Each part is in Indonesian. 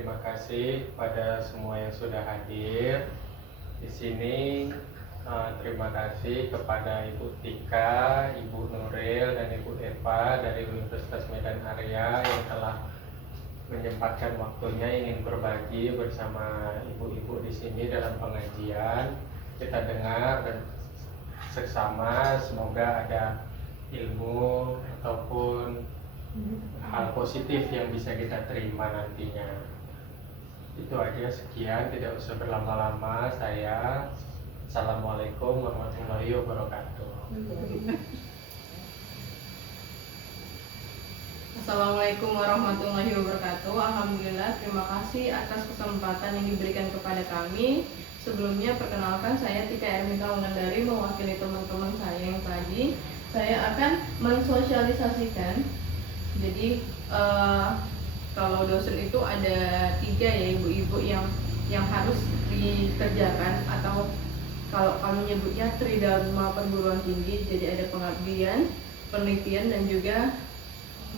terima kasih pada semua yang sudah hadir di sini. Terima kasih kepada Ibu Tika, Ibu Nuril, dan Ibu Eva dari Universitas Medan Area yang telah menyempatkan waktunya ingin berbagi bersama ibu-ibu di sini dalam pengajian. Kita dengar dan seksama, semoga ada ilmu ataupun hal positif yang bisa kita terima nantinya. Itu aja, sekian, tidak usah berlama-lama. Saya Assalamualaikum warahmatullahi wabarakatuh. Assalamualaikum warahmatullahi wabarakatuh. Alhamdulillah, terima kasih atas kesempatan yang diberikan kepada kami. Sebelumnya perkenalkan, saya Tika Ermita Wulandari, mewakili teman-teman saya yang tadi. Saya akan mensosialisasikan. Jadi kalau dosen itu ada 3 ya ibu-ibu yang harus dikerjakan, atau kalau kami nyebutnya tridharma perguruan tinggi. Jadi ada pengabdian, penelitian, dan juga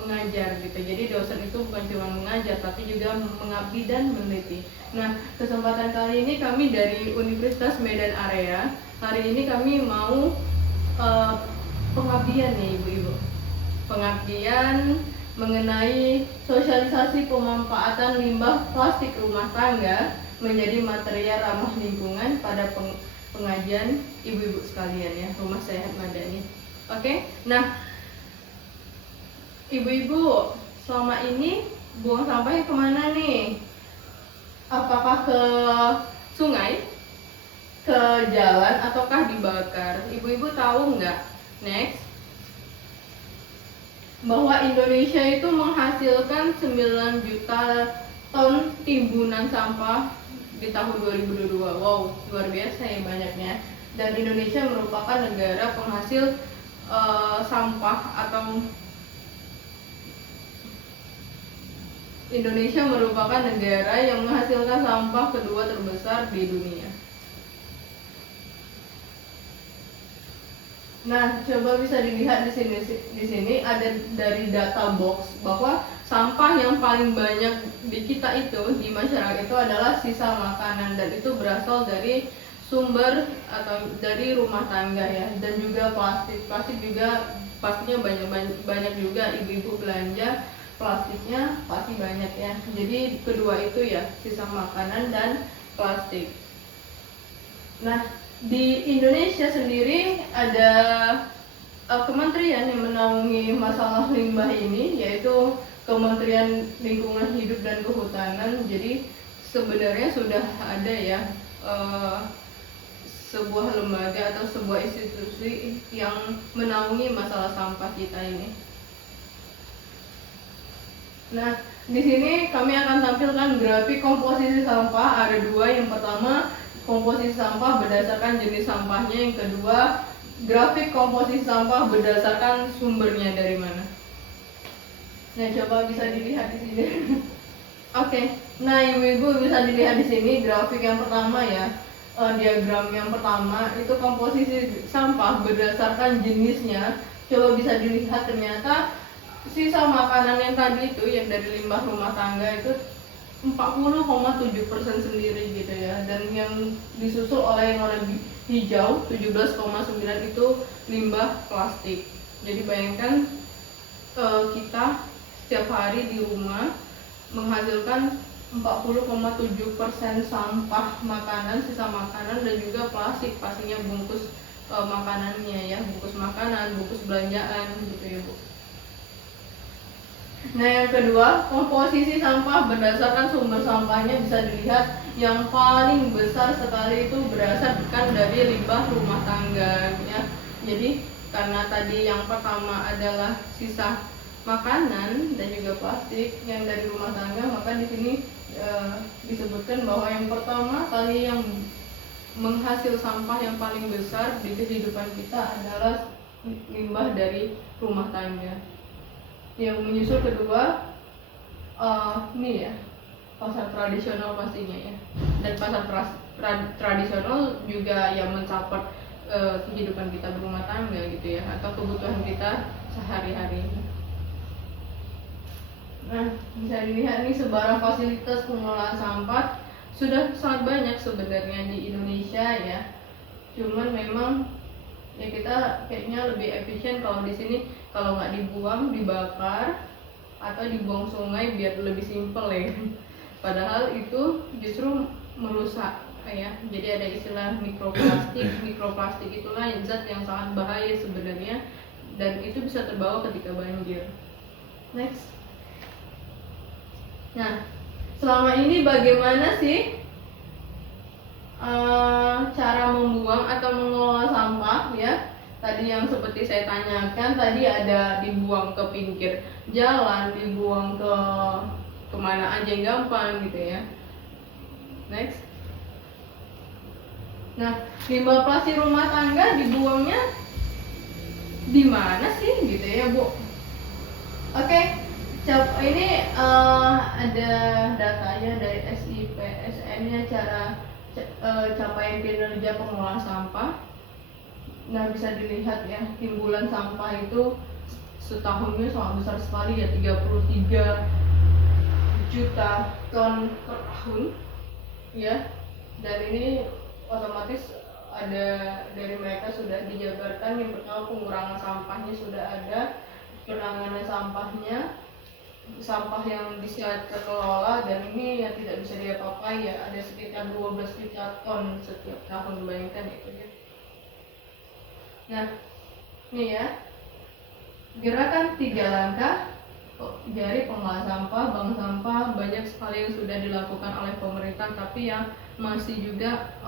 mengajar gitu. Jadi dosen itu bukan cuma mengajar tapi juga mengabdi dan meneliti. Nah, kesempatan kali ini kami dari Universitas Medan Area. Hari ini kami mau pengabdian nih ibu-ibu. Pengabdian mengenai sosialisasi pemanfaatan limbah plastik rumah tangga menjadi material ramah lingkungan pada pengajian ibu-ibu sekalian ya, Rumah Sehat Madani. Oke, nah ibu-ibu selama ini buang sampahnya kemana nih? Apakah ke sungai, ke jalan, ataukah dibakar? Ibu-ibu tahu nggak? Next, bahwa Indonesia itu menghasilkan 9 juta ton timbunan sampah di tahun 2022. Wow, luar biasa ya banyaknya. Dan Indonesia merupakan negara penghasil sampah, atau Indonesia merupakan negara yang menghasilkan sampah kedua terbesar di dunia. Nah, coba bisa dilihat di sini ada dari data box bahwa sampah yang paling banyak di kita itu, di masyarakat itu, adalah sisa makanan, dan itu berasal dari sumber atau dari rumah tangga ya, dan juga plastik juga pastinya banyak juga ibu-ibu belanja plastiknya pasti banyak ya. Jadi kedua itu ya, sisa makanan dan plastik. Nah, di Indonesia sendiri ada kementerian yang menaungi masalah limbah ini, yaitu Kementerian Lingkungan Hidup dan Kehutanan. Jadi sebenarnya sudah ada ya sebuah lembaga atau sebuah institusi yang menaungi masalah sampah kita ini. Nah, di sini kami akan tampilkan grafik komposisi sampah. Ada 2. Yang pertama, komposisi sampah berdasarkan jenis sampahnya. Yang kedua, grafik komposisi sampah berdasarkan sumbernya dari mana. Nah, coba bisa dilihat di sini. Oke. Nah, ibu-ibu bisa dilihat di sini grafik yang pertama ya. Diagram yang pertama itu komposisi sampah berdasarkan jenisnya. Coba bisa dilihat, ternyata sisa makanan yang tadi itu, yang dari limbah rumah tangga itu 40,7% sendiri gitu ya, dan yang disusul oleh yang warna hijau 17,9 itu limbah plastik. Jadi bayangkan kita setiap hari di rumah menghasilkan 40,7% sampah makanan, sisa makanan, dan juga plastik pastinya, bungkus makanannya ya, bungkus makanan, bungkus belanjaan gitu ya Bu. Nah, yang kedua, komposisi sampah berdasarkan sumber sampahnya bisa dilihat yang paling besar sekali itu berdasarkan dari limbah rumah tangga ya. Jadi karena tadi yang pertama adalah sisa makanan dan juga plastik yang dari rumah tangga, maka di sini disebutkan bahwa yang pertama kali yang menghasil sampah yang paling besar di kehidupan kita adalah limbah dari rumah tangga. Yang menyusul kedua ini ya, pasar tradisional pastinya ya, dan pasar tradisional juga yang mencapai kehidupan kita berumah tangga gitu ya, atau kebutuhan kita sehari-hari. Nah, bisa dilihat nih sebarang fasilitas pengelolaan sampah sudah sangat banyak sebenarnya di Indonesia ya. Cuman memang ya kita kayaknya lebih efisien kalau di sini, kalau nggak dibuang dibakar atau dibuang sungai biar lebih simpel ya. Padahal itu justru merusak ya. Jadi ada istilah mikroplastik. Mikroplastik itulah zat yang sangat bahaya sebenarnya, dan itu bisa terbawa ketika banjir. Next. Nah, selama ini bagaimana sih cara membuang atau mengelola sampah ya? Tadi yang seperti saya tanyakan tadi, ada dibuang ke pinggir jalan, dibuang ke kemana aja yang gampang gitu ya. Next. Nah, limbah plastik rumah tangga dibuangnya di mana sih gitu ya, Bu? Oke, ini ada datanya dari SIPSN-nya, cara capaian kinerja pengelolaan sampah. Nah, bisa dilihat ya, timbulan sampah itu setahunnya sangat besar sekali ya, 33 juta ton per tahun ya. Dan ini otomatis ada dari mereka sudah dijabarkan. Yang pertama, pengurangan sampahnya sudah ada, penanganan sampahnya, sampah yang bisa terkelola, dan ini yang tidak bisa diapa-apai ya, ada sekitar 12 juta ton setiap tahun, bayangkan itu ya. Nah, ini ya, gerakan 3 langkah dari pengelolaan sampah, bank sampah, banyak sekali yang sudah dilakukan oleh pemerintah, tapi yang masih juga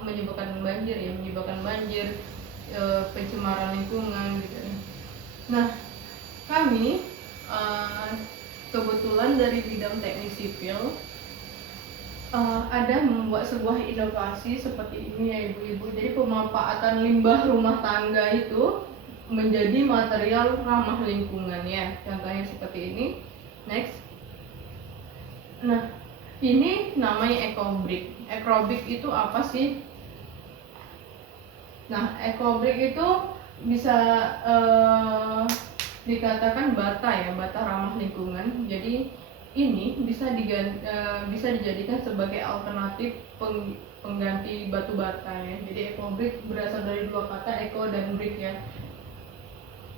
menyebabkan banjir ya, pencemaran lingkungan gitu ya. Nah, kami kebetulan dari bidang teknik sipil ada membuat sebuah inovasi seperti ini ya ibu-ibu. Jadi pemanfaatan limbah rumah tangga itu menjadi material ramah lingkungan ya. Contohnya seperti ini. Next. Nah, ini namanya EcoBrick. EcoBrick itu apa sih? Nah, EcoBrick itu bisa dikatakan bata ya, bata ramah lingkungan. Jadi ini bisa dijadikan sebagai alternatif pengganti batu bata ya. Jadi EcoBrick berasal dari 2 kata, eco dan brick ya.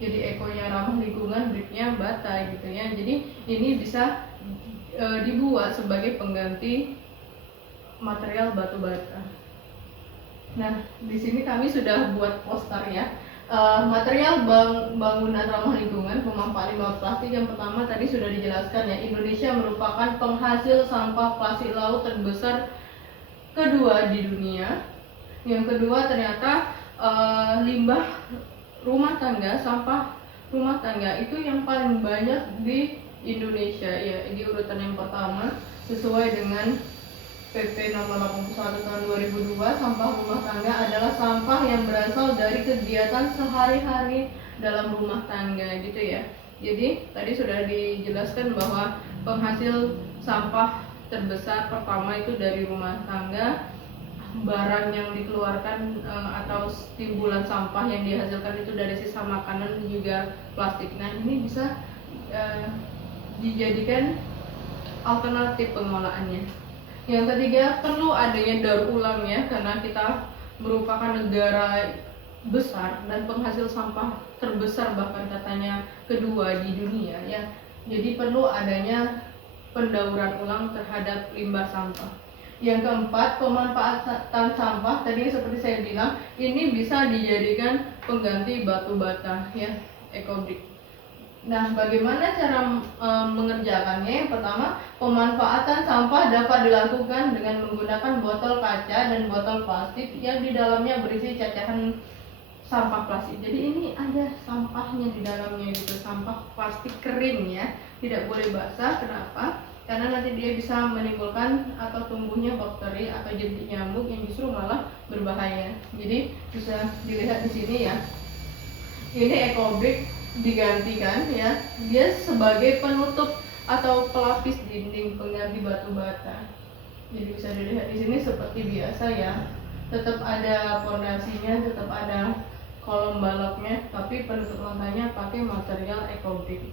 Jadi ekonya ramah lingkungan, bricknya bata gitu ya. Jadi ini bisa dibuat sebagai pengganti material batu bata. Nah, di sini kami sudah buat poster ya. Material bangunan ramah lingkungan, pemanfaat limbah plastik. Yang pertama tadi sudah dijelaskan ya, Indonesia merupakan penghasil sampah plastik laut terbesar kedua di dunia. Yang kedua, ternyata limbah rumah tangga, sampah rumah tangga itu yang paling banyak di Indonesia ya. Di urutan yang pertama sesuai dengan PP nomor 81 tahun 2002, sampah rumah tangga adalah sampah yang berasal dari kegiatan sehari-hari dalam rumah tangga gitu ya. Jadi tadi sudah dijelaskan bahwa penghasil sampah terbesar pertama itu dari rumah tangga, barang yang dikeluarkan atau timbulan sampah yang dihasilkan itu dari sisa makanan juga plastik. Nah, ini bisa dijadikan alternatif pengelolaannya. Yang ketiga, perlu adanya daur ulang ya, karena kita merupakan negara besar dan penghasil sampah terbesar, bahkan katanya kedua di dunia ya. Jadi perlu adanya pendauran ulang terhadap limbah sampah. Yang keempat, pemanfaatan sampah. Tadi seperti saya bilang, ini bisa dijadikan pengganti batu bata ya, EcoBrick. Nah, bagaimana cara mengerjakannya? Yang pertama, pemanfaatan sampah dapat dilakukan dengan menggunakan botol kaca dan botol plastik yang di dalamnya berisi cacahan sampah plastik. Jadi ini ada sampahnya di dalamnya gitu, sampah plastik kering ya, tidak boleh basah. Kenapa? Karena nanti dia bisa menimbulkan atau tumbuhnya bakteri atau jentik nyamuk yang justru malah berbahaya. Jadi bisa dilihat di sini ya. Ini EcoBrick digantikan ya, dia sebagai penutup atau pelapis dinding pengganti batu bata. Jadi bisa dilihat di sini seperti biasa ya, tetap ada fondasinya, tetap ada kolom baloknya, tapi penutup lantainya pakai material EcoBrick.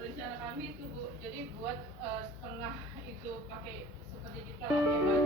Rencana kami itu Bu, jadi buat setengah itu pakai seperti kita pakai